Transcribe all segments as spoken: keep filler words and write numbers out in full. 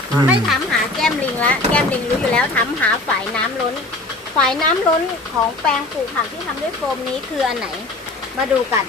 ไม่ถามหาแก้มลิงละแก้มลิงรู้อยู่แล้วถามหาฝายน้ำล้นฝายน้ำล้นของแปลงปลูกผักที่ทำด้วยโฟมนี้คืออันไหนมาดูกัน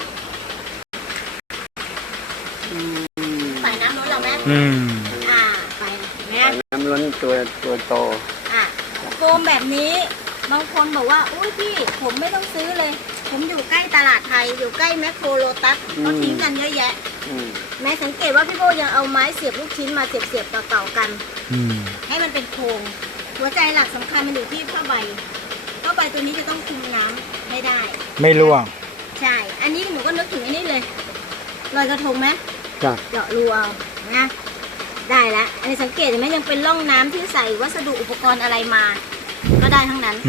ฝายน้ำล้นเราไหมอืมอ่าฝายเนี่ยน้ำล้นตัวตัวโตอ่ะโฟมแบบนี้บางคนบอกว่าอุ้ยพี่ผมไม่ต้องซื้อเลยผมอยู่ใกล้ตลาดไทยอยู่ใกล้แมคโครโลตัสเขาทิ้งกันเยอะแยะแม้สังเกตว่าพี่โบยังเอาไม้เสียบลูกชิ้นมาเสียบๆต่อๆกันให้มันเป็นโครงหัวใจหลักสำคัญมันอยู่ที่ผ้าใบผ้าใบตัวนี้จะต้องคุมน้ำให้ได้ไม่ร่วงใช่อันนี้หนูก็นึกถึงอันนี้เลยลอยกระทงไหมจ้ะเจาะรูเอานะได้แล้วอันนี้สังเกตเห็นไหมยังเป็นร่องน้ำที่ใส่วัสดุอุปกรณ์อะไรมาก็ได้ทั้งนั้น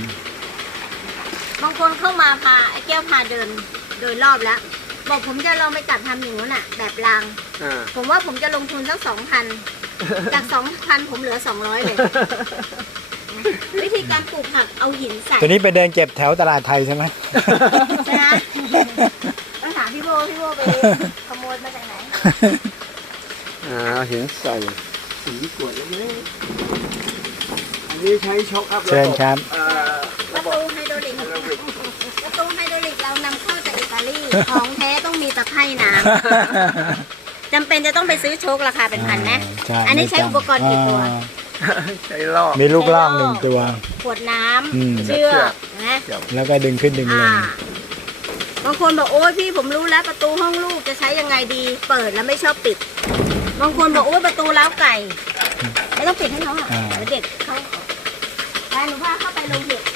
บางคนเข้ามาพาไอ้แก้วพาเดินโดยรอบแล้วบอกผมจะลองไปจัดทำอย่างนู้นน่ะแบบรางผมว่าผมจะลงทุนสักสองพันจากสองพันผมเหลือสองร้อยเลยวิธีการปลูกผักเอาหินใส่ตัวนี้ไปเดินเก็บแถวตลาดไทยใช่ไหมใช่ไหมต้องถามพี่โบพี่โบไปขโมยมาจากไหนอ่าหินใส่หินกรวดเล็กๆอันนี้ใช้ช็อคอัพเชิญครับประตูไฮโดรลิกประตูไฮโดรลิกเรานำเข้าจากอิตาลีของแท้ต้องมีตะไคร่น้ำจำเป็นจะต้องไปซื้อโชคราคาเป็นพันนะอันนี้ใช้อุปกรณ์กี่ตัวใช้ลอกมีลูกล่องหนึ่งตัวขวดน้ำเชือกนะแล้วก็ดึงขึ้นดึงลงบางคนบอกโอ้ยพี่ผมรู้แล้วประตูห้องลูกจะใช้ยังไงดีเปิดแล้วไม่ชอบปิดบางคนบอกโอ้ยประตูล้าวไก่ไม่ต้องปิดให้เขาอ่ะเด็กเขาไปหนูพาเข้าไปลงเห็ด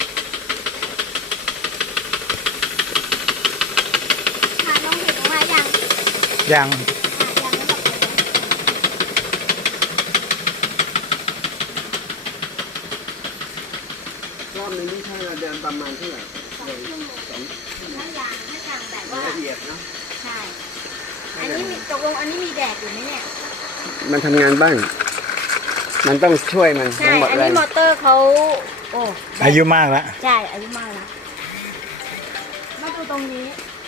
ผ่านลงเห็ดออกมายังยังรอบนึงที่ใช้เราเดินประมาณเท่าไหร่สองชั่วโมงถ้ายางถ้ายางแบบว่าละเอียดเนาะใช่อันนี้มีตกลงอันนี้มีแดดอยู่ไหมเนี่ยมันทำงานบ้างมันต้องช่วยมันใช่อันนี้มอเตอร์เขาโอ้อายุมากแล้วใช่อายุมากแล้วมาดูตรงนี้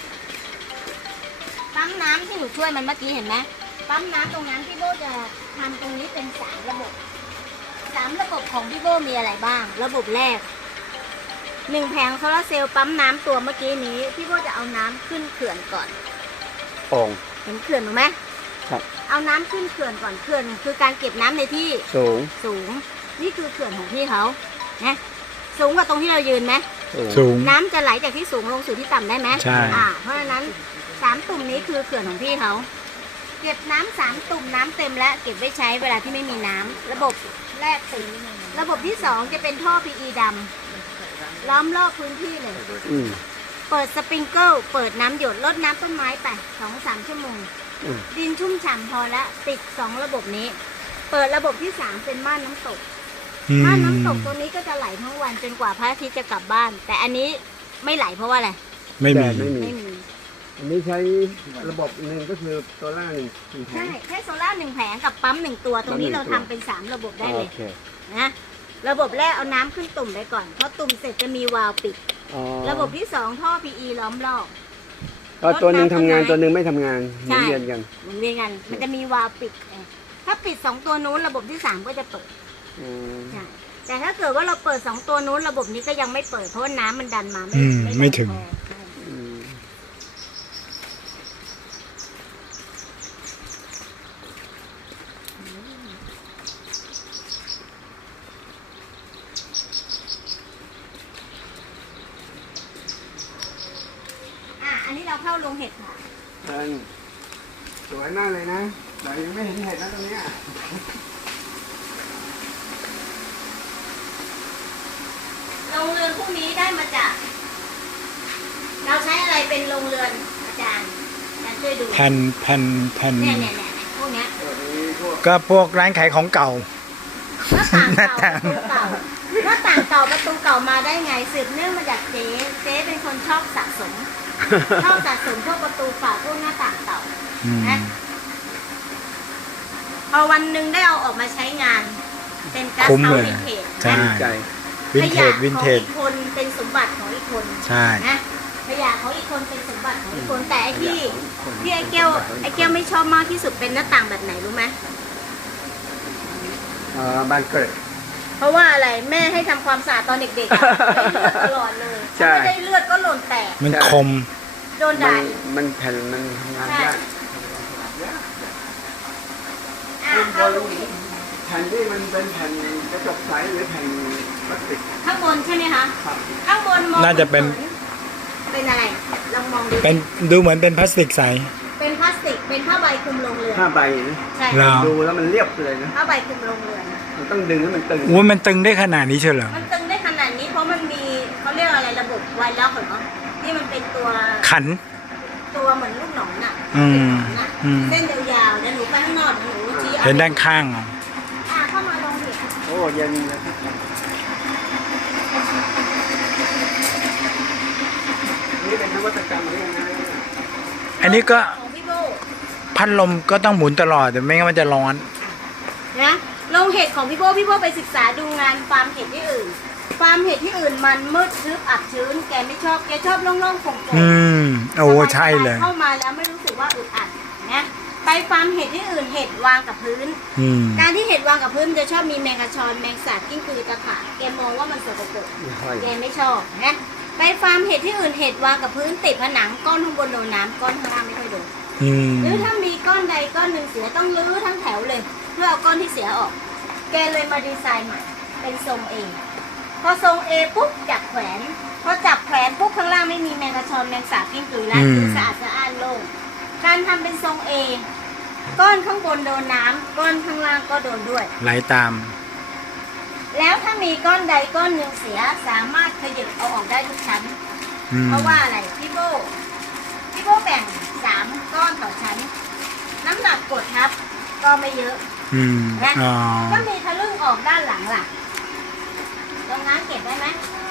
ปั๊มน้ำที่หนูช่วยมันเมื่อกี้เห็นไหมปั๊มน้ำตรงนั้นพี่โบจะทำตรงนี้เป็นสามระบบสามระบบของพี่โบมีอะไรบ้างระบบแรกหนึ่งแผงโซลาร์เซลล์ปั๊มน้ำตัวเมื่อกี้นี้พี่โบจะเอาน้ำขึ้นเขื่อนก่อนโอ่งเห็นเขื่อนหรือไหมครับเอาน้ำขึ้นเขื่อนก่อนเขื่อนคือการเก็บน้ำในที่สูงสูงนี่คือเขื่อนของพี่เขานะสูงกว่าตรงที่เรายืนไหมสูงน้ำจะไหลจากที่สูงลงสู่ที่ต่ำได้ไหมใช่อ่าเพราะฉะนั้นสามตุ่มนี้คือเขื่อนของพี่เขาเก็บน้ำสามตุ่มน้ำเต็มแล้วเก็บไว้ใช้เวลาที่ไม่มีน้ำระบบแรกติดระบบที่สองจะเป็นท่อ พี อี ดำล้อมรอบพื้นที่เลยเปิดสปริงเกิลเปิดน้ำหยดลดน้ำต้นไม้ไปสองสามชั่วโมงดินชุ่มฉ่ำพอแล้วติดสองระบบนี้เปิดระบบที่สามเป็นม่านน้ำตกม่านน้ำตกตัวนี้ก็จะไหลทั้งวันจนกว่าพระอาทิตย์จะกลับบ้านแต่อันนี้ไม่ไหลเพราะว่าอะไรไม่มีไม่มีอันนี้ใช้ระบบหนึ่งก็คือโซล่าหนึ่งใช่แค่โซล่าหนึ่งแผงกับปั๊มหนึ่งตัวตรงนี้เราทำเป็นสามระบบได้เลยนะระบบแรกเอาน้ำขึ้นตุ่มไปก่อนพอตุ่มเสร็จจะมีวาล์วปิดระบบที่สองท่อ พี อี ล้อมรอบก็ตัวหนึ่งทำงานตัวหนึ่งไม่ทำงานหมุนเวียนกันหมุนเวียนกันมันจะมีวาล์วปิดถ้าปิดสองตัวนู้นระบบที่สามก็จะเปิดใช่แต่ถ้าเกิดว่าเราเปิดสองตัวนู้นระบบนี้ก็ยังไม่เปิดเพราะว่าน้ำมันดันมาไม่ไม่ถึงอันนี้เราเข้าลงเห็ดค่ะสวยมากเลยนะแต่ยังไม่เห็นเห็ดนะตรงนี้โรงเรือนพวกนี้ได้มาจากเราใช้อะไรเป็นโรงเรือนอาจารย์อาจารย์ช่วยดูแผ่นแผ่นแผ่นเนี่ยเนี่ยเนี่ยพวกเนี้ยก็พวกร้านขายของเก่าหน้าต่างเก่าหน้าต่างเก่าประตูเก่ามาได้ไงสืบเนื่องมาจากเจ๊เจ๊เป็นคนชอบสะสมชอบสะสมพวกประตูฝาพวกหน้าต่างเก่านะพอวันหนึ่งได้เอาออกมาใช้งานเป็นก๊าซเฮาส์วินเทจใช่วินเทจวินเทจของอีกคนเป็นสมบัติของอีกคนใช่นะขยะของอีกคนเป็นสมบัติของอีกคนแต่ไอ้ที่ที่ไอ้แก้วไอ้แก้วไม่ชอบมากที่สุดเป็นหน้าต่างแบบไหนรู้ไหมอ่าบ้านเกิดเพราะว่าอะไรแม่ให้ทำความสะอาดตอนเด็กๆอะได้เลือดตลอดเลยใช่ถ้าไม่ได้เลือดก็หล่นแตกมันคมโดนมัด่านมันแผ่นมันทำงานยากอ่ะเข้าดูผิดแผ่นที่มันเป็นแผ่นกระจกใสหรือแผ่นพลาสติกข้างบนใช่ไหมคะครับข้างบนมองน่าจะเป็นเป็นอะไรลองมองดูเป็นดูเหมือนเป็นพลาสติกใสเป็นพลาสติกเป็นผ้าใบคลุมโรงเรือนห้าใบนะใช่เหรอดูแล้วมันเรียบเลยนะผ้าใบคลุมโรงเรือนมันต้องดึงให้มันตึงว่ามันตึงได้ขนาดนี้เชียวเหรอมันตึงได้ขนาดนี้เพราะมันมีเขาเรียกอะไรระบบไวล็อกเหรอที่มันเป็นตัวขันตัวเหมือนลูกหนอนน่ะอืมเป็นหนอนน่ะอืมเส้นยาวๆเดี๋ยวหนูไปข้างนอกเดี๋ยวหนูชี้เอาเห็นด้านข้างอ่ะอ่ะเข้ามาลองดิโอ้เย็นนะนี่เป็นนวัตกรรมเรื่องนะอันนี้ก็ของพี่โบพัดลมก็ต้องหมุนตลอดแต่ไม่งั้นมันจะร้อนนะโรงเห็ดของพี่โบพี่โบไปศึกษาดูงานฟาร์มเห็ดที่อื่น ฟาร์มเห็ดที่อื่นมันมืดทึบอับชื้นแกไม่ชอบแกชอบโล่งๆโปร่งๆอืมโอ้ใช่เลยเข้ามาแล้วไม่รู้สึกว่าอึดอัดนะไปฟาร์มเห็ดที่อื่นเห็ดวางกับพื้นอืมการที่เห็ดวางกับพื้นมันจะชอบมีแมงกะชอนแมงสาบกิ้งกือตะขาบแกมองว่ามันสกปรกไม่ค่อยแกไม่ชอบนะไปฟาร์มเห็ดที่อื่นเห็ดวางกับพื้นติดผนังก้อนข้างบนโดนน้ำก้อนข้างล่างไม่ค่อยโดนอืมหรือถ้ามีก้อนใดก้อนหนึ่งเสียต้องรื้อทั้งแถวเลย เพื่อเอาก้อนที่เสียออก แกเลยมาดีไซน์ใหม่เป็นทรงเอพอทรงเอปุ๊บจับแขวนพอจับแขวนปุ๊บข้างล่างไม่มีแมงกะชอนแมงสาบกิ้งกือแล้วคือสะอาดสะอ้านโล่งการทำเป็นทรงเอก้อนข้างบนโดนน้ำก้อนข้างล่างก็โดนด้วยไหลตามแล้วถ้ามีก้อนใดก้อนหนึ่งเสียสามารถขยับเอาออกได้ทุกชั้นอืมเพราะว่าอะไรพี่โบพี่โบแบ่งสามก้อนต่อชั้น น้ำหนักกดทับก็ไม่เยอะอืมนะอ๋อก็มีทะลึ่งออกด้านหลังล่ะตรงนั้นเก็บได้ไหม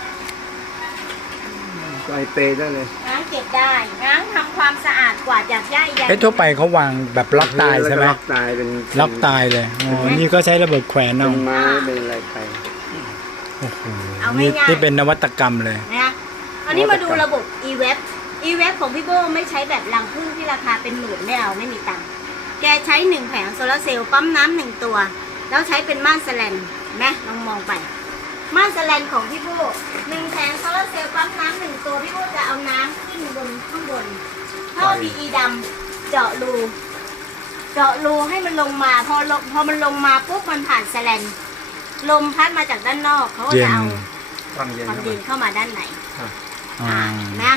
ใส่เปได้เลยง้างเก็บได้ง้างทำความสะอาดกวาดหยาบย่ายใยเอ้ทั่วไปเขาวางแบบล็อกตายใช่ไหมล็อกตายเป็นล็อกตายเลยอ๋อนี่ก็ใช้ระเบิดแขวนเป็เอานไม้เป็นอะไรไปโอ้โหเอานี่ง่ายๆนี่เป็นนวัตกรรมเลยนะอันนี้มาดูระบบ e-web e-web ของพี่โบไม่ใช้แบบรังผึ้งที่ราคาเป็นหมื่นไม่เอาไม่มีตังค์แกใช้หนึ่งแผงโซลาร์เซลล์ปั๊มน้ำหนึ่งตัว แล้วใช้เป็นม่านสแลนนะลองมองไป ม่านสแลนของพี่โบหนึ่งแผงโซลาร์เซลล์ปั๊มน้ำหนึ่งตัวพี่โบจะเอาน้ำขึ้นบนข้างบนท่อ พี อี ดำเจาะรูเจาะรูให้มันลงมาพอลงพอมันลงมาปุ๊บมันผ่านสแลนลมพัดมาจากด้านนอกเขาก็เย็จะนเอาความเย็นความเข้าเย็มานเข้ามาด้านในอ๋ออ่านะ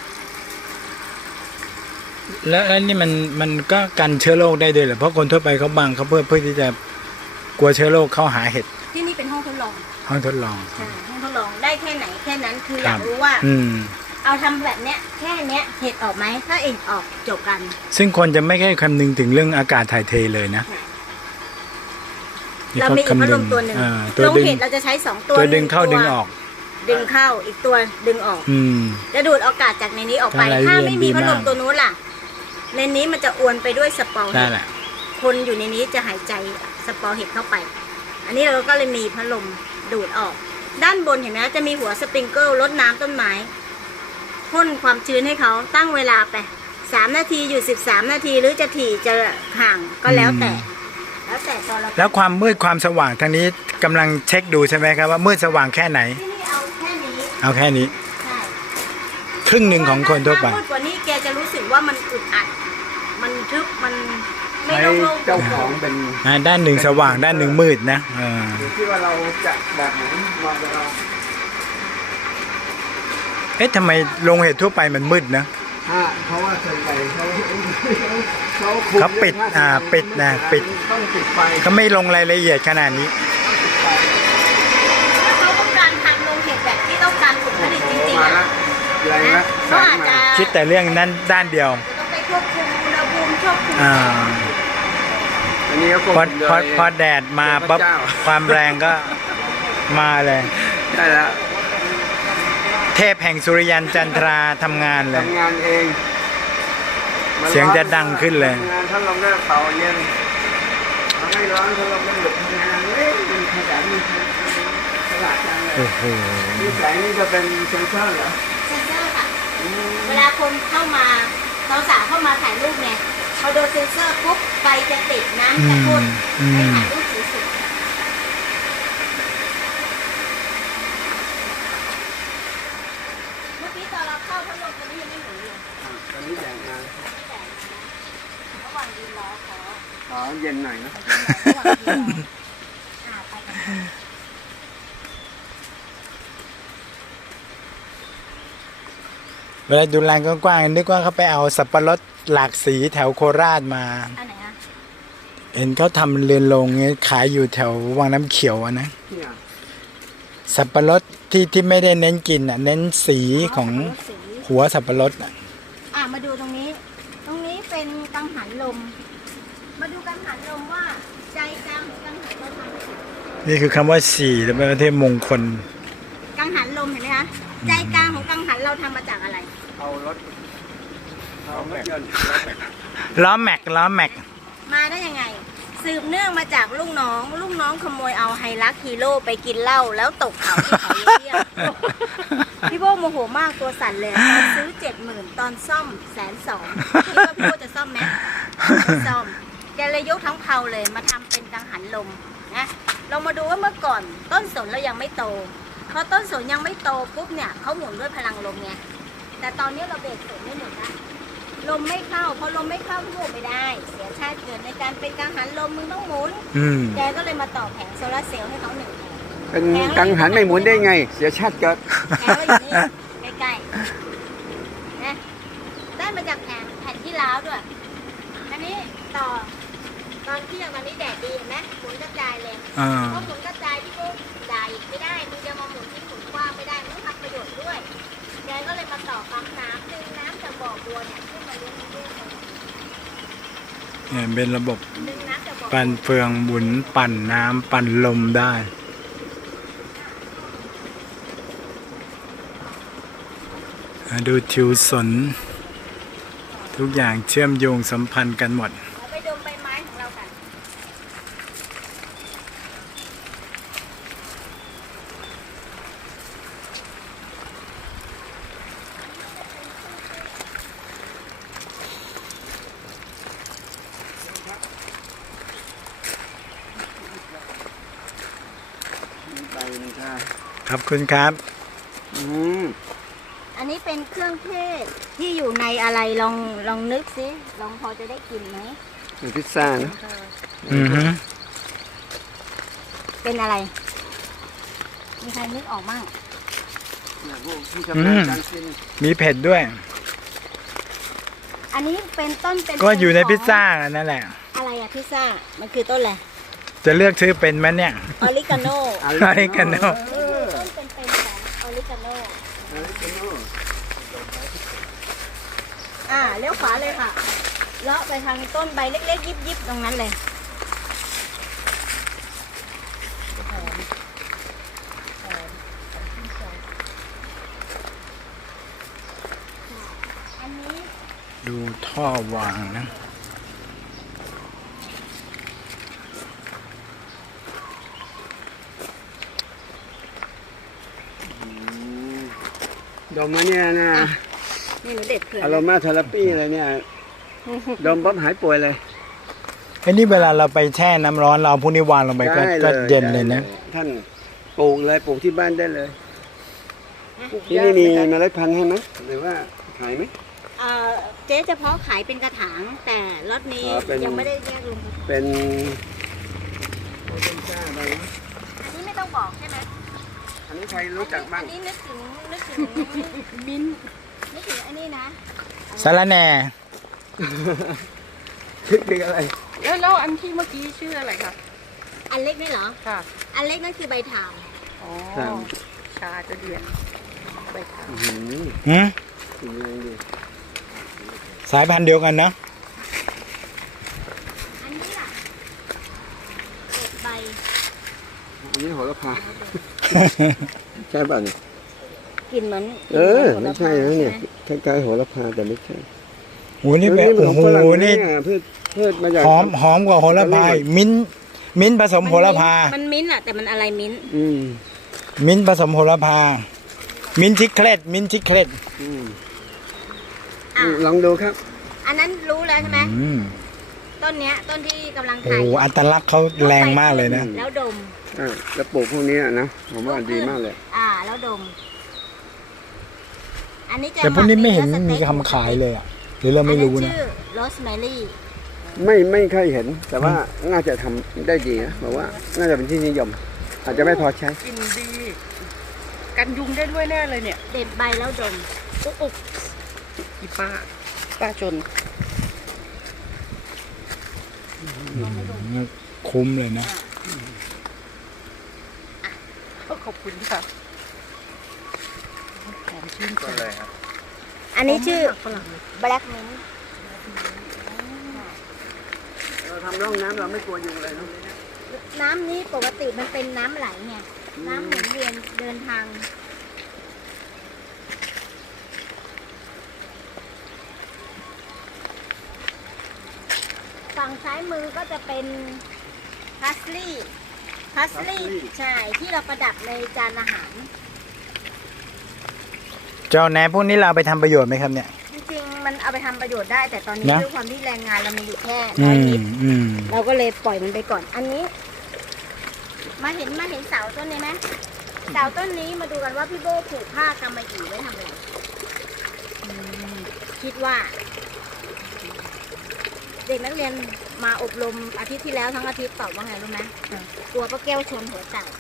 แล้วอันนี้มันมันก็กันเชื้อโรคได้ด้วยเหรอเพราะคนทั่วไปเขาบังเขาเพื่อเพื่อที่จะกลัวเชื้อโรคเข้าหาเห็ดที่นี่เป็นห้องทดลองห้องทดลองใช่ห้องทดลองได้แค่ไหนแค่นั้นคืออครัยาบกรู้ว่าอืมเอาทำแบบเนี้ยแค่เนี้ยเห็ดออกไหมถ้าเอ็นออกจบกันซึ่งคนจะไม่แค่คำนึงถึงเรื่องอากาศถ่ายเทเลยนะเรามีอีกพัดลมตัวหนึ่งอ่าตัวลงดึงเห็ดเราจะใช้สองตัวตัวดึงเข้าหดึนึ่งตัวออกดึงเข้าอีกตัวดึงออกอืมจะดูดอากาศจากในนี้ออกไปอะไรถ้าไม่มีเรียนดีพัดลมมากตัวนู้นล่ะ ในนี้มันจะอวนไปด้วยสปอร์ได้เห็ดแหละคนอยู่ในนี้จะหายใจสปอร์เห็ดเข้าไป อันนี้เราก็เลยมีพัดลมดูดออก ด้านบนเห็นไหมจะมีหัวสปริงเกิลรดน้ำต้นไม้พ่นความชื้นให้เขาตั้งเวลาไปสามนาทีอยู่สิบสามนาทีหรือจะถี่จะห่างก็แล้วแต่ แล้วแต่ตอนเราแล้วความมืดความสว่างทางนี้กำลังเช็คดูใช่ไหมครับว่ามืดสว่างแค่ไหนที่นี่เอาแค่นี้เอาแค่นี้ใช่ครึ่งหนึ่งของคนทั่วไปถ้ามืดกว่านี้แกจะรู้สึกว่ามันอึดอัด มันทึบมันไม่ใช้โล่งๆเจ้าของเป็นอ่าด้านหนึ่งสว่างด้านหนึ่งมืดนะเอออยู่ที่ว่าเราจะแบบไหนเหมาะกับเราเอ๊ะทำไมโรงเห็ดทั่วไปมันมืดนะถ้าเพราะว่าส่วนใหญ่เขาเขาคุมเขาปิดอ่าปิดนะปิดต้องปิดไฟเขาไม่ลงรายละเอียดขนาดนี้แล้วเขาต้องการทำโรงเห็ดแบบที่ต้องการผลผลิตจริงๆมาอ่ะแล้วแรงนะแล้วเขาอาจจะคิดแต่เรื่องนั้นด้านเดียวต้องไปควบคุมอุณหภูมิควบคุมอ่าอันนี้เขาควบพอคุมพอโดยพอแดดมาปั๊บเจ้าความแรงก็มาเลยได้แล้วเทพแห่งสุริยันจันทราทำงานเลยทำงานเองมันเสียงจะดังขึ้นเลยทำงานถ้าลงได้เป่าเย็นถ้าไม่ร้อนถ้าลงได้หยุดทำงานเอ๊ะมันขยันมันฉลาดจังเลยโอ้โหนี่แสงนี่จะเป็นเซนเซอร์เหรอเซนเซอร์ค่ะ เวลาคนเข้ามาสาวๆเข้ามาถ่ายรูปเนี่ยพอโดนเซนเซอร์ปุ๊บไฟจะติดน้ำจะพ่นให้ถ่ายรูปสวยๆขอเย็นหน่อยนะระหว่างที่รออ่าไปกันค่ะเวลาดูลานกว้างๆนึกว่าเขาไปเอาสับปะรดหลากสีแถวโคราชมาอันไหนอะเห็นเขาทำเรือนโรงเงี้ยขายอยู่แถววังน้ำเขียวอะนะเนี่ยสับปะรดที่ที่ไม่ได้เน้นกินอ่ะ เน้นสีของรถสีหัวสับปะรดอ่ะอ่ะมาดูตรงนี้ ตรงนี้เป็นกังหันลม มาดูกังหันลมว่าใจกลางของกังหันเราทำนี่คือคำว่าสี่แล้วเป็นประเทศมงคลกังหันลมเห็นไหมคะ ใจกลางของกังหันเราทำมาจากอะไรเอารถเอารถยนต์ล้อแม็กล้อแม็กมาได้ยังไง สืบเนื่องมาจากลูกน้อง ลูกน้องขโมยเอาไฮรักฮีโร่ไปกินเหล้าแล้วตกเขาที่เขาเยี่ยมพี่โบโมโหมากตัวสั่นเลยตอนซื้อเจ็ดหมื่นตอนซ่อมแสนสองคิดว่าพี่โบจะซ่อมไหมไม่ซ่อมแกเลยยกทั้งเผาเลยมาทำเป็นกังหันลมนะเรามาดูว่าเมื่อก่อนต้นสนเรายังไม่โตพอต้นสนยังไม่โตปุ๊บเนี่ยเขาหมุนด้วยพลังลมไงแต่ตอนนี้เราเบรกสนไม่หมุนนะลมไม่เข้าพอลมไม่เข้าพี่โบไม่ได้ เสียชาติเกิดในการเป็นกังหันลมมึงต้องหมุนอืมแกก็เลยมาต่อแผงโซลาร์เซลล์ให้เขาหนึ่งแผงเป็นกังหันไม่หมุนได้ไง เสียชาติเกิดแผงก็อยู่นี่ใกล้ๆนะได้มาจากแผงแผ่นที่ล้าวด้วยอันนี้ต่อตอนเที่ยงตอนนี้แดดดีเห็นไหมหมุนกระจายเลยอ่าเพราะหมุนกระจายพี่ปุ๊บด่าอีกไม่ได้มึงจะมาหมุนที่หมุนกว้างไม่ได้มึงต้องทำประโยชน์ด้วยแกก็เลยมาต่อปั๊มน้ำดึงน้ำจากบ่อบัวเนี่ยขึ้นมาเลี้ยงลูกเลยเนี่ยเป็นระบบดึงน้ำจากบ่อบัวปั่นเฟืองหมุนปั่นน้ำปั่นลมได้อ่าดูทิวสน ทุกอย่างเชื่อมโยงสัมพันธ์กันหมดเราไปดมใบไม้ของเรากันไปนะค่ะขอบคุณครับอืมอันนี้เป็นเครื่องเทศที่อยู่ในอะไรลองลองนึกสิลองพอจะได้กลิ่นไหมเป็นพิซซ่านะอือฮึเป็นอะไร มีใครนึกออกมั่งเนี่ยพวกที่ชำนาญการกินมีเผ็ดด้วยอันนี้เป็นต้นเป็นก็อยู่ในขงพิซซ่านั่นแหละอะไรอะพิซซ่ามันคือต้นอะไรจะเลือกชื่อเป็นไหมเนี่ยออริกาโนอะอริกาโน่นี่คือต้นเป็นเป็นของออริกาโนอริกาโน่อ่าเลี้ยวขวาเลยค่ะเลาะไปทางต้นใบเล็กๆยิบๆตรงนั้นเลยอันนี้ดูท่อวางนะดมมาเนี่ยนะนี่หนูเด็ดเผื่ออารมาเทอราปีอะไรเนี่ย ดมปั๊บหายป่วยเลยไอ้นี่เวลาเราไปแช่น้ำร้อนเราเอาพวกนี้วางลงไปก็ได้ก็เลยเย็นเลยนะได้ท่านปลูกเลยปลูกที่บ้านได้เลยที่นี่มีเมล็ดพันธุ์ให้ไหมหรือว่าขายไหมเอ่อเจ๊จะเพาะขายเป็นกระถาง แต่รถนี้อ๋อเป็นยังไม่ได้แยกลงกระถางเป็นโอ้ต้นกล้าอะไรนะอันนี้ไม่ต้องบอกใช่ไหมอันนี้ใครรู้จักบ้างอันนี้นึกถึงนึกถึงมิ้นนึกถึงอันนี้นะสาระแหน่คิดคืออะไรแล้วแล้วอันที่เมื่อกี้ชื่ออะไรคะอันเล็กนี่เหรอค่ะอันเล็กนั่นคือใบถามอ๋อครับชาจะเดียนใบขาวอื้อหือหืมกินยังไงดีสายพันธุ์เดียวกันนะอันนี้ล่ะเก็บใบอันนี้โหระพาใช่ป่ะเนี่ยกลิ่นเหมือนเออไม่ใช่นะเนี่ยคล้ายๆโหระพาแต่ไม่ใช่โหนี่เป็นมัโอ้ขโหงฝรั่งะนี่เพืชพืชมาจากหอมหอมกว่าโหระพาอีกมิ้นท์มิ้นท์ผสมโหระพามันมิ้นท์อะแต่มันอะไรมิ้นท์อืมมิ้นท์ผสมโหระพา มิ้นท์ชิคเคลตมิ้นท์ชิคเคลตอืมอ่ะลองดูครับอันนั้นรู้แล้วใช่ไหมอืมต้นเนี้ยต้นที่กำลังโอ้ขายโหอัตลักษณ์เขาแรงมากเลยนะแล้วดมอ่าแล้วปลูกพวกนี้นะผมว่าดีมากเลยอ่าแล้วดม อันนี้จะแต่พวกนี้ไม่เห็นาป็มีสต็กคำขายเลยอ่ะหรือเราไม่รู้อันนะนี้ชื่อโรสแมรี่ไม่ไม่เคยเห็น แต่ว่าน่าจะทำได้ดีนะบอกว่าน่าจะเป็นที่นิยม อาจจะไม่พอใช้กลินดี กันยุงได้ด้วยแน่เลยเนี่ยเด็ดใบแล้วดมอุ๊บอุ๊บอีป้า ป้าจนคุ้มเลยนะขอบคุณค่ะหอมชื่นใจอันนี้ชื่อฝรั่งเลย black mint เราทำร่องน้ำเราไม่กลัวยุงเลยเนาะน้ำนี้ปกติมันเป็นน้ำไหลไงน้ำหมุนเวียนเดินทาง ฝั่งซ้ายมือก็จะเป็นพัสลี่พัสลี่ใช่ ที่เราประดับในจานอาหารเจ้าแหนพวกนี้เราเอาไปทำประโยชน์ไหมครับเนี่ยจริงๆ มันเอาไปทำประโยชน์ได้ แต่ตอนนี้นะด้วยความที่แรงงานเรามีอยู่แค่อืน้อยมนิดอืมเราก็เลยปล่อยมันไปก่อน อันนี้ มาเห็นมาเห็นเสาต้นนี้ไหมเสาต้นนี้มาดูกันว่าพี่โบผูกผ้ากำมะหยี่ไว้ทำอะไรอืมคิดว่า เด็กนักเรียนมาอบรมอาทิตย์ที่แล้วทั้งอาทิตย์ตอบว่าไงรู้ไหมกลัวป้าแก้วชนหัวแตก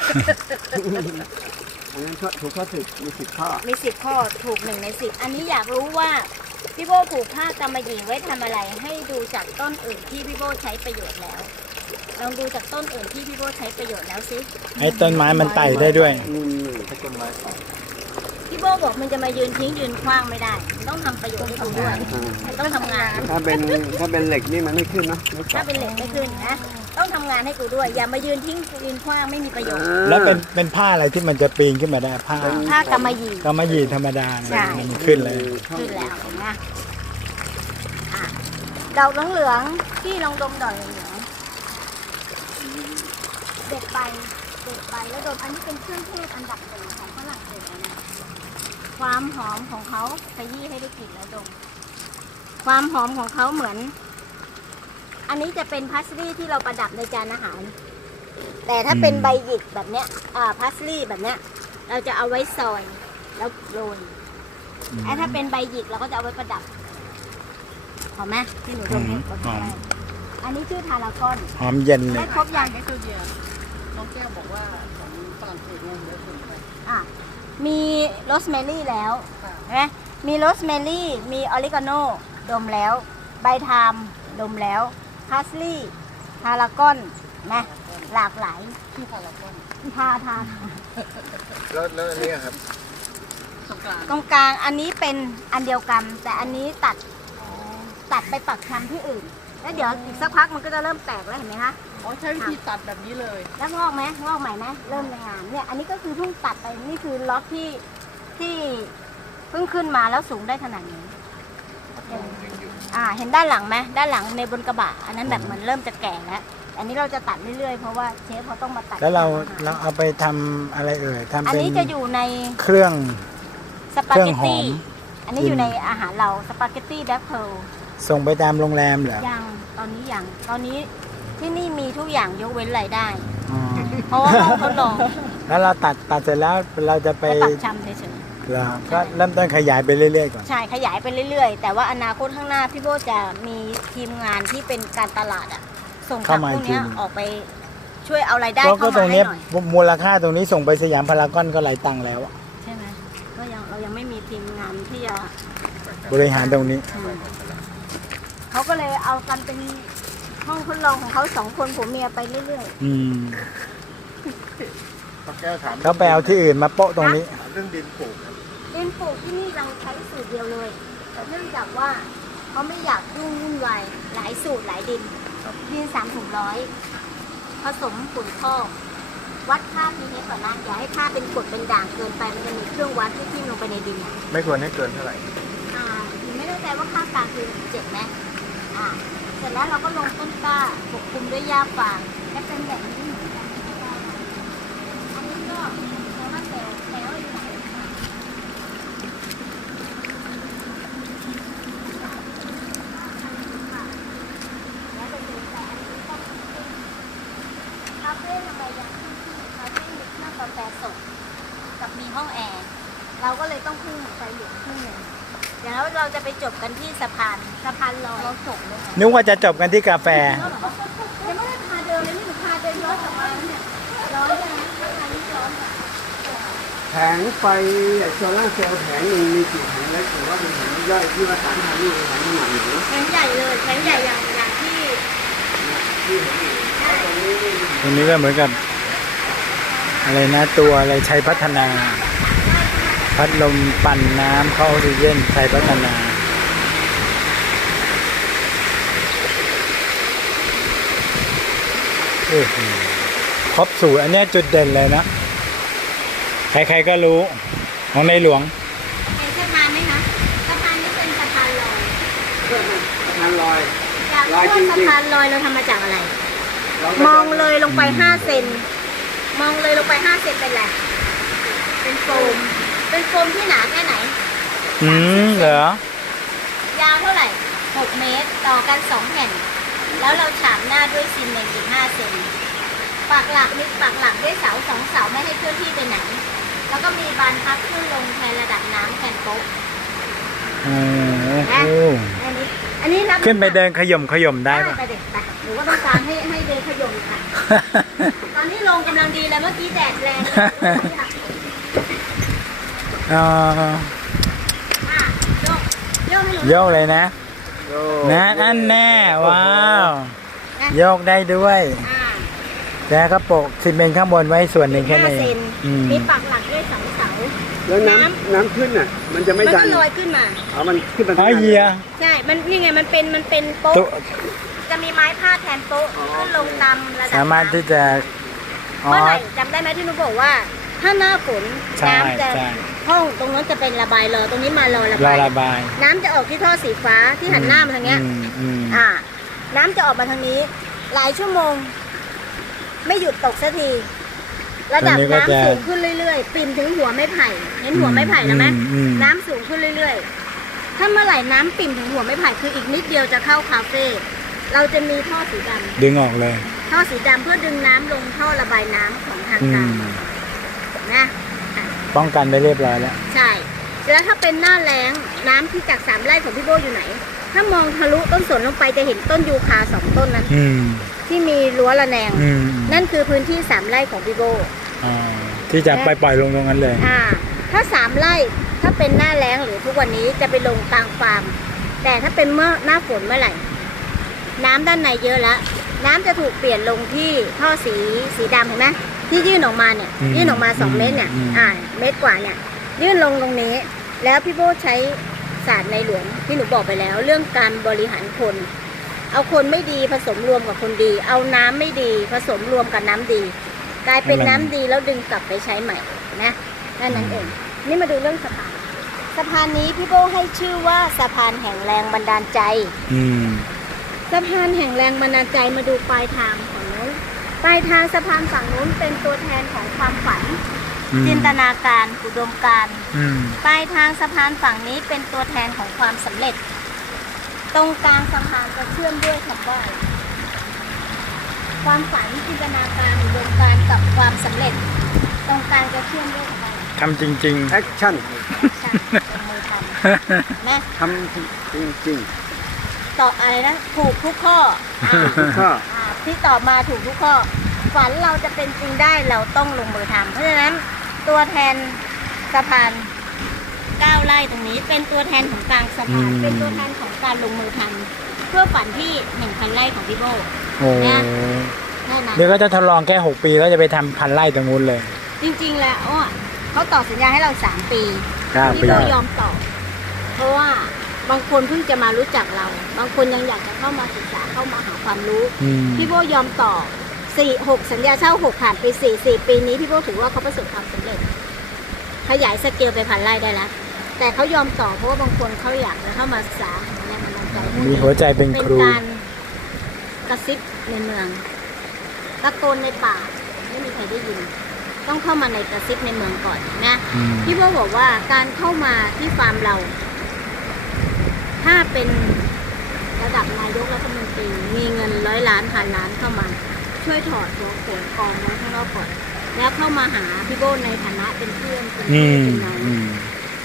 อันนั้นถูกข้อสิบมีสิบข้อมีสิบข้อถูกหนึ่งในสิบอันนี้อยากรู้ว่าพี่โบผูกผ้ากำมะหยี่ไว้ทำอะไร ให้ดูจากต้นอื่นที่พี่โบใช้ประโยชน์แล้ว ลองดูจากต้นอื่นที่พี่โบใช้ประโยชน์แล้วสิไอ้ต้นไม้มันไต่ได้ด้วยนี่ถ้าต้นไม้ต่อพี่โบบอกมันจะมายืนทิ้งยืนคว้างไม่ได้มันต้องทำประโยชน์ให้กูด้วยมันต้องทำงานถ้าเป็นถ้าเป็นเหล็กนี่มันไม่ขึ้นเนาะไม่ถ้าเป็นเหล็กไม่ขึ้นนะต้องทำงานให้กูด้วย อย่ามายืนทิ้งยืนคว้างไม่มีประโยชน์แล้วเป็นเป็นผ้าอะไรที่มันจะปีนขึ้นมาได้ผ้าผ้ากำมะหยี่ก็มายีธรรมดาใช่เนี่ยมันขึ้นเลยขึ้นแล้วเห็นไหมอ่ะดอกเหลืองๆที่ลองดมดอกเหลืองๆเด็ดใบเด็ดใบแล้วดมอันนี้เป็นเครื่องเทศอันดับหนึ่งของฝรั่งเศสนะความหอมของเขาขยี้ให้ได้กลิ่นแล้วดม ความหอมของเขาเหมือน อันนี้จะเป็นพัสลีที่เราประดับในจานอาหาร แต่ถ้าเป็นใบหยิกแบบเนี้ย อ่าพัสลีแบบเนี้ย เราจะเอาไว้ซอยแล้วโรย ไอ้ถ้าเป็นใบหยิกเราก็จะเอาไว้ประดับหอมไหมที่หนูดมให้หอมใช่อันนี้ชื่อทารากอนหอมเย็นเลได้ยครบยังให้ตัวเดียวน้องแก้วบอกว่าของฝรั่งเศสรูมเยอะสุดเลยอ่ะมีโรสแมรี่แล้วค่ะเห็นไหมมีโรสแมรี่มีออริกาโนดมแล้ว ใบไทม์ดมแล้วพาสลีย์ทารากอนนะหลากหลายที่พารากอนทาทาแล้วแล้วอันนี้ครับตรงกลางตรงกลางอันนี้เป็นอันเดียวกัน แต่อันนี้ตัดตัดไปปักชำที่อื่น แล้วเดี๋ยวอีกสักพักมันก็จะเริ่มแตกแล้วเห็นไหมคะอ๋อใช้วิธีตัดแบบนี้เลยแล้วงอกไหมงอกใหม่ไหมเริ่มในงานเนี่ยอันนี้ก็คือเพิ่งตัดไปนี่คือล็อตที่ที่เพิ่งขึ้นมาแล้วสูงได้ขนาดนี้อ่าเห็นด้านหลังไหมด้านหลังในบนกระบะอันนั้นแบบเหมือนเริ่มจะแก่แล้วอันนี้เราจะตัดเรื่อยๆเพราะว่าเชฟเขาต้องมาตัดแล้วเราเราเอาไปทำอะไรเอ่ยทำอันเป็นนี้จะอยู่ในเครื่องสปาเครื่เกองตหอตี้มอันนี้อยู่ในอาหารเราสปาเกตตี้แบ็คเพลส่งไปตามโรงแรมเหรอยังตอนนี้ยังตอนนี้ที่นี่มีทุกอย่างยกเว้นรายได้อ๋อเพราะว่าห้องทดลองแล้วเราตัดตัดเสร็จแล้วเราจะไปไปปักชำเฉยเหรอก็เริ่มต้นขยายไปเรื่อยๆก่อนๆใช่ขยายไปเรื่อยๆ แต่ว่าอนาคตข้างหน้าพี่โบจะมีทีมงานที่เป็นการตลาดอะส่งผักพวกเนี้ยออกไปช่วยเอารายได้ก็ก็เข้าตรมาง ให้เนี้ยหน่อยมูลค่าตรงนี้ส่งไปสยามพารากอนก็หลายตังค์แล้วอะใช่ไหมก็ยังเรายังไม่มีทีมงานที่จะบริหารตรงนี้อืมเขาก็เลยเอากันเป็นห้องทดลองของเขาสองคนผัวเมียไปเรื่อยอืมป้าแก้วถามเขาไปเอาที่อื่นมาโปะตรงนี้ถามเรื่องดินปลูกครับๆดินปลูกที่นี่เราใช้สูตรเดียวเลยเนื่องจากว่าเขาไม่อยากยุ่งวุ่นวายหลายสูตรหลายดิน ดินสามถุงร้อยผสมปุ๋ยคอกวัดค่า พี เอช ก่อนนะอย่าให้ค่าเป็นกรดเป็นด่างเกินไปมันจะมีเครื่องวัดที่ทิ่มลงไปในดินอะไม่ควรให้เกินเท่าไหร่อ่าหนูไม่แน่ใจว่าค่ากลางคือเจ็ดไหมอ่าเสร็จแล้วเราก็ลงต้นกล้าปกคลุมด้วยหญ้าฟางและเป็นแบบนี้เหมือนกันนะคะอันนี้ก็โซลาร์เซลล์แล้วอยู่ไหนแล้วไปดูแต่อันนี้ต้องคาเฟ่ทำไมยังขึ้นที่คาเฟ่มีเครื่องกาแฟสดกับมีห้องแอร์เราก็เลยต้องพึ่งไฟเหลืองครึ่งหนึ่งเดี๋ยวเราจะไปจบกันที่สะพานสะพานลอยเราจบแล้วค่ะนึกว่าจะจบกันที่กาแฟยังไม่ได้พาเดินเลยนี่หนูพาเดินย้อนกลับมาเนี่ยร้อนยังข้างในนี่ร้อนอะแผงไฟโซล่าร์เซลล์แผงหนึ่งมีกี่แผงเล็กหรือว่าเป็นแผงย่อยที่ว่าสามพันนี่เป็นแผงขนาดไหนแข็งใหญ่เลยแข็งใหญ่อย่างอย่างที่ที่เห็นอยู่แล้วตรงนี้นี่ตรงนี้ก็เหมือนกับ อะไรนะตัวอะไรชัยพัฒนา พัดลมปั่นน้ำเข้าออกซิเจนชัยพัฒนาโอ้โหครบสูตรอันเนี้ยจุดเด่นเลยนะ ใครๆก็รู้ของในหลวงเห็นสะพานไหมคะสะพานนี้เป็นสะพานลอยเพื่อมันสะพานลอยอยากรู้ว่าสะพานลอยเราทำมาจากอะไรเราไปมองเลยลงไปห้าเซนมองเลยลงไปห้าเซนเป็นอะไรเป็นโฟมเป็นโฟมที่หนาแค่ไหนอืมเหรอยาวเท่าไหร่หกเมตรต่อกันสองแผ่นแล้วเราฉาบหน้าด้วยซีเมนต์อีกห้าเซนปักหลักมีปักหลักด้วยเสาสองเสาไม่ให้เคลื่อนที่ไปไหนแล้วก็มีบานพับขึ้นลงแทนระดับน้ำแทนโป๊ะโอ้โหอันนี้อันนี้รับขึ้นไปเดินขย่มขย่มได้ได้ปะไปเด็กไปหรือว่าต้องการให้ให้เดินขยมค่ะ ตอนนี้ลงกำลังดีเลยเมื่อกี้แดดแรงเลยอ๋ออ่ะโยกโยกให้หนูโยกเลยนะโอ้นะอันแน่ว้าวโยกได้ด้วยอ่าแล้วก็โปะซีเมนต์ข้างบนไว้ส่วนหนึ่งแค่ห้านั้นเอเซงนอืมมีปักหลักด้วยสองเสาแล้วน้น้ำำน้ำขึ้นอ่ะ มันจะไม่มันดัก็นลอยขึ้นมาเอามันขึ้นมาอ๋อเยียใช่ มันนี่ไงมันเป็นมันเป็นโป๊ะตัวจะมีไม้พาดแทนโป๊ะขึ้นลงตามระดับสามารถที่จะอ๋อเมื่อไหร่จำได้ไหมที่หนูบอกว่า ถ้าหน้าฝนใช่น้ำจะใช่ห้องตรงนั้นจะเป็นระบายรอตรงนี้มารอระรอบายระบายน้ำจะออกที่ท่อสีฟ้าที่หันหน้ามาทางเนี้ยอืมอืมอ่า น้ำจะออกมาทางนี้ หลายชั่วโมง ไม่หยุดตกสักที ระดับน้ำสูงขึ้นเรื่อยๆ ปิ่มถึงหัวไม้ไผ่ เห็นหัวไม้ไผ่แล้วไหมอือืมน้ำสูงขึ้นเรื่อยๆ ถ้าเมื่อไหร่น้ำปิ่มถึงหัวไม้ไผ่คืออีกนิดเดียวจะเข้าคาเฟ่ เราจะมีท่อสีดดึงออกเลยำท่อสีดำเพื่อดึงน้ำลงท่อระบายน้ำของทางอืการมนะป้องกันไปเรียบร้อยแล้วใช่ แล้วถ้าเป็นหน้าแล้งน้ำที่จากสามไร่ของพี่โบอยู่ไหน ถ้ามองทะลุต้นสนลงไปจะเห็นต้นยูคาสองต้นนั้นอืมที่มีรั้วระแนงอืมนั่นคือพื้นที่สามไร่ของพี่โบอ่าที่จะไปปล่อยลงตรงนั้นเลยอ่า ถ้าสามไร่ถ้าเป็นหน้าแล้งหรือทุกวันนี้จะไปลงกลางฟาร์ม แต่ถ้าเป็นเมื่อหน้าฝนเมื่อไหร่ น้ำด้านในเยอะแล้ว น้ำจะถูกเปลี่ยนลงที่ท่อสีสีดำเห็นไหมที่ยื่นออกมาเนี่ยอืมยื่นออกมาสองอืมเมตรเนี่ยอืมอ่า เมตรกว่าเนี่ย ยื่นลงตรงนี้ แล้วพี่โบใช้ศาสตร์ในหลวงที่หนูบอกไปแล้ว เรื่องการบริหารคน เอาคนไม่ดีผสมรวมกับคนดี เอาน้ำไม่ดีผสมรวมกับน้ำดี กลายเป็นน้ำดีแล้วดึงกลับไปใช้ใหม่นะนั่นนั่นเอง นี่มาดูเรื่องสะพานสะพานนี้พี่โบให้ชื่อว่าสะพานแห่งแรงบันดาลใจอืมสะพานแห่งแรงบันดาลใจมาดูปลายทางของนู้นปลายทางสะพานฝั่งนู้นเป็นตัวแทนของความฝันอืมจินตนาการอุดมการณ์อืมปลายทางสะพานฝั่งนี้เป็นตัวแทนของความสำเร็จ ตรงกลางสะพานจะเชื่อมด้วยคำว่าอะไรความฝันจินตนาการอุดมการณ์กับความสำเร็จ ตรงกลางจะเชื่อมด้วยคำว่าอะไรทำจริงแอคชั่นใช่ลงมือทๆำนะทำจริงตอบอะไรนะถูกทุกข้ออ่าๆก็อ่าที่ตอบมาถูกทุกข้อ ฝันเราจะเป็นจริงได้เราต้องลงมือทำเพราะฉะนั้นตัวแทนสะพานเก้าไร่ตรงนี้ เป็นตัวแทนของกลางสะพานอืมเป็นตัวแทนของการลงมือทำเพื่อฝันที่หนึ่งพันไร่ของพี่โบโอ้นะ แค่นั้นเดี๋ยวก็จะทดลองแค่หกปีแล้วจะไปทำพันไร่ตรงนู้นเลยจริงๆแล้วอ่ะเขาต่อสัญญาให้เราสามปีครับพี่โบยอมต่อ เพราะว่าบางคนเพิ่งจะมารู้จักเรา บางคนยังอยากจะเข้ามาศึกษาเข้ามาหาความรู้อืมพี่โบยอมต่อสี่หกสัญญาเช่าหกผ่านไปสี่สี่ปีนี้พี่โบถือว่าเขาประสบความสำเร็จ ขยายสเกลไปพันไร่ได้แล้ว แต่เขายอมต่อเพราะว่าบางคนเขาอยากจะเข้ามาศึกษาหาแรงบันดาลใจพวกมีนี้หัวใจเป็นเป็นครูการกระซิบในเมืองตะโกนในป่าไม่มีใครได้ยิน ต้องเข้ามาในกระซิบในเมืองก่อนนะอืมพี่โบบอกว่าการเข้ามาที่ฟาร์มเรา ถ้าเป็นระดับนายกรัฐมนตรีมีเงินร้อยล้านพันล้านเข้ามา ช่วยถอดหัวโขนกองไว้ข้างนอกก่อน แล้วเข้ามาหาพี่โบในฐานะเป็นเพื่อนเป็นอืพี่มเป็นน้องอืม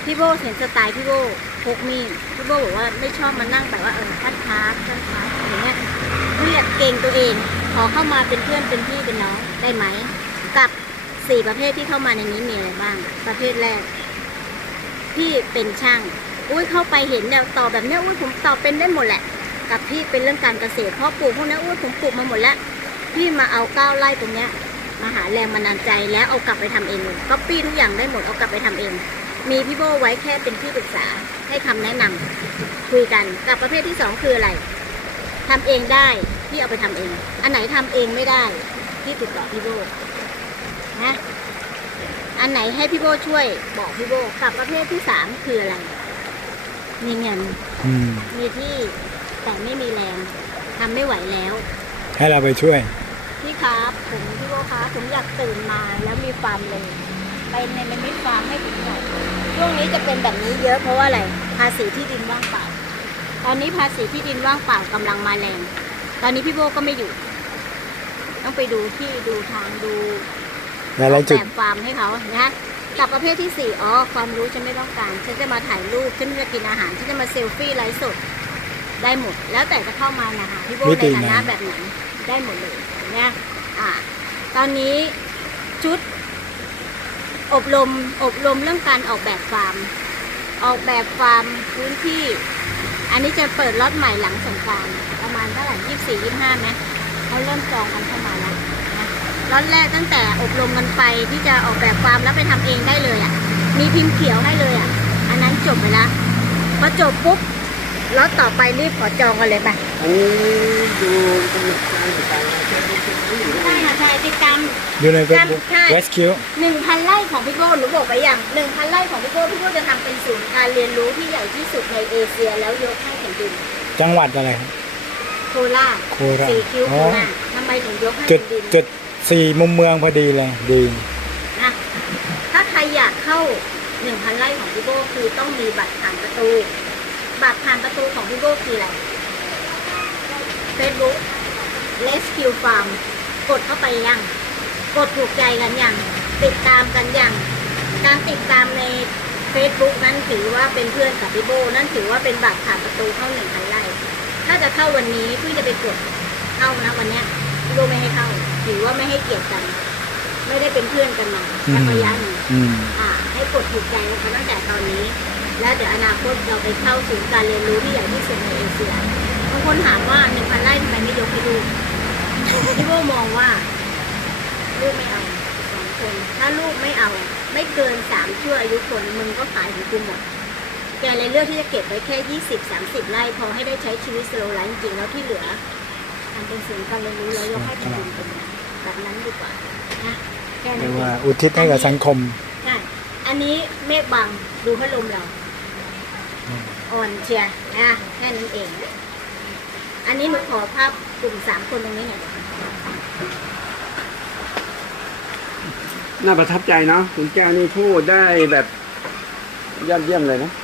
พี่โบเห็นสไตล์พี่โบพกมีดพี่โบบอกว่าไม่ชอบมานั่งแบบว่าเออท่านค้าท่านค้าอย่างเงี้ยเครียดเก่งตัวเองขอเข้ามาเป็นเพื่อนเป็นพี่เป็นน้องได้ไหมกับสี่ประเภทที่เข้ามาในนี้มีอะไรบ้าง ประเภทแรกพี่เป็นช่างอุ้ยเข้าไปเห็นเนี่ยต่อแบบเนี้ยอุ้ยผมต่อเป็นได้หมดแหละกับพี่เป็นเรื่องการเกษตรเพราะปลูกพวกนี้อุ้ยผมปลูกมาหมดแล้วพี่มาเอาเก้าไร่ตรงเนี้ยมาหาแรงบันดาลใจแล้วเอากลับไปทำเองเลยก๊อปปี้ทุกอย่างได้หมดเอากลับไปทำเองมีพี่โบไว้แค่เป็นที่ปรึกษาให้คำแนะนำคุยกันกับประเภทที่สองคืออะไรทำเองได้พี่เอาไปทำเองอันไหนทำเองไม่ได้พี่ติดต่อพี่โบนะอันไหนให้พี่โบช่วยบอกพี่โบกับประเภทที่สามคืออะไรมีเงินอืมมีที่แต่ไม่มีแรงทำไม่ไหวแล้วให้เราไปช่วยพี่ครับผมพี่โบครับผมอยากตื่นมาแล้วมีฟาร์มเลยไปในในมิตฟาร์มให้ผมหน่อยช่วงนี้จะเป็นแบบนี้เยอะเพราะว่าอะไรภาษีที่ดินว่างเปล่าตอนนี้ภาษีที่ดินว่างเปล่ากำลังมาแรงตอนนี้พี่โบก็ไม่อยู่ ต้องไปดูที่ดูทางดูหลายๆจุดแบบฟาร์มให้เขานะกับประเภทที่สี่อ๋อความรู้ฉันไม่ต้องการฉันจะมาถ่ายรูปฉันจะกินอาหารฉันจะมาเซลฟี่ไลฟ์สดได้หมด แล้วแต่จะเข้ามานะคะพี่โบในฐานะแบบไหนได้หมดเลยนะอ่าตอนนี้ชุดอบรมอบรมเรื่องการออกแบบฟาร์มออกแบบฟาร์มพื้นที่ อันนี้จะเปิดล็อตใหม่หลังสงกรานต์ประมาณเท่าไหร่ยี่สิบสี่ยี่สิบห้าไหมเขาเริ่มจองกันเข้ามาแล้วนะล็อตแรกตั้งแต่อบรมกันไปที่จะออกแบบฟาร์มแล้วไปทำเองได้เลยอ่ะมีพิมพ์เขียวให้เลยอ่ะอันนั้นจบไปแล้วพอจบปุ๊บล็อตต่อไปรีบขอจองกันเลยไปอันนี้ดูกำลังการในการเชื่อมโยงที่อยู่ใช่ค่ะใช่ติดตามอยู่ใน Facebook ใช่ Rescue หนึ่งพันไร่ของพี่โก้หนูบอกไปอย่างหนึ่งพันไร่ของพี่โก้พี่โก้จะทำเป็นศูนย์การเรียนรู้ที่ใหญ่ที่สุดในเอเชียแล้วยกให้แผ่นดินจังหวัดอะไรครับโคราชโคราชสี่คิ้วอ๋โคอราชทำไมถึงยกให้จุดแผ่นดินจุดสี่มุมเมืองพอดีเลย ดีนะถ้าใครอยากเข้าหนึ่งพันไร่ของพี่โก้คือต้องมีบัตรผ่านประตู บัตรผ่านประตูของพี่โก้คืออะไร Facebook Rescue Farm กดเข้าไปยังกดถูกใจกันยังติดตามกันยังการติดตามใน Facebook นั้นถือว่าเป็นเพื่อนกับพี่โบนั่นถือว่าเป็นบัตรผ่านประตูเข้าหนึ่งพันไร่ถ้าจะเข้าวันนี้เพิ่งจะไปกดเข้านะวันเนี้ยพี่โบไม่ให้เข้าถือว่าไม่ให้เกียรติกัน ไม่ได้เป็นเพื่อนกันมาอืสัมกระยะหนึ่งอืมอ่าให้กดถูกใจกันตั้งแต่ตอนนี้ แล้วเดี๋ยวอนาคตเราไปเข้าศูนย์การเรียนรู้ที่ใหญ่ที่สุดในเอเชียบางคนถามว่าหนึ่งพันไร่ทำไมไม่ยกให้ลูกพี่โบมองว่าลูกไม่เอาสองคน ถ้าลูกไม่เอา ไม่เกินสามชั่วอายุคนมึงก็ขายของกูหมดแกเลยเลือกที่จะเก็บไว้แค่ยี่สิบสามสิบไร่พอให้ได้ใช้ชีวิตสโลว์ไลฟ์จริงๆแล้วที่เหลือทำเป็นศูนย์การเรียนรู้แล้วยกให้แผ่นดินเป็นแบบนั้นดีกว่านะแค่เรีนั้ยนกเอว่าง อุทิศให้กับสังคมใช่ อันนี้เมฆบังดูพัดลมเรา อ่อนเชียร์นะแค่นั้นเอง อันนี้หนูขอภาพกลุ่มสามคนตรงนี้หน่อยน่าประทับใจเนาะคุณแก้วนี่พูดได้แบบยอดเยี่ยมเลยนะ